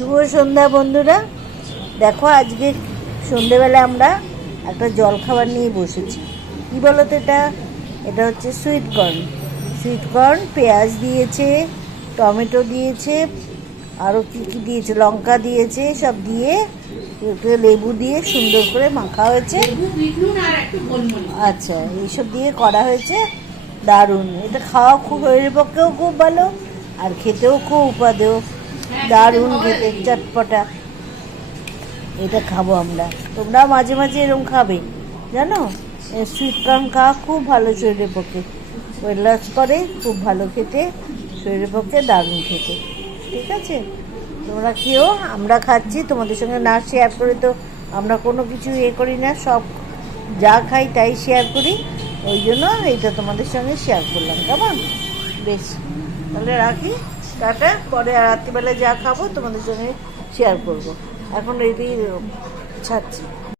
শুভ সন্ধ্যা বন্ধুরা। দেখো আজকে সন্ধেবেলা আমরা একটা জলখাবার নিয়ে বসেছি। কি বলো তো এটা হচ্ছে সুইট কর্ন পেঁয়াজ দিয়েছে, টমেটো দিয়েছে, আরও কী কী দিয়েছে, লঙ্কা দিয়েছে, সব দিয়ে একটু লেবু দিয়ে সুন্দর করে মাখা হয়েছে। আচ্ছা, এইসব দিয়ে করা হয়েছে। দারুণ, এটা খাওয়া খুব শরীরের পক্ষেও খুব ভালো, আর খেতেও খুব উপাদেয়। দারুণ খেতে, চটপটা। এটা খাবো আমরা, তোমরাও মাঝে মাঝে এরকম খাবে জানো। সুইট কর্ন খাওয়া খুব ভালো শরীরের পক্ষে, ওয়েট লস করে, খুব ভালো খেতে, শরীরের পক্ষে দারুণ খেতে। ঠিক আছে, তোমরা খেও, আমরা খাচ্ছি। তোমাদের সঙ্গে না শেয়ার করে তো আমরা কোনো কিছু করি না, সব যা খাই তাই শেয়ার করি। ওই জন্য এইটা তোমাদের সঙ্গে শেয়ার করলাম। কেমন? বেশ, তাহলে রাখি, টাটা। পরে রাত্রিবেলা যা খাবো তোমাদের সঙ্গে শেয়ার করব। এখন এটি ছাড়ছি।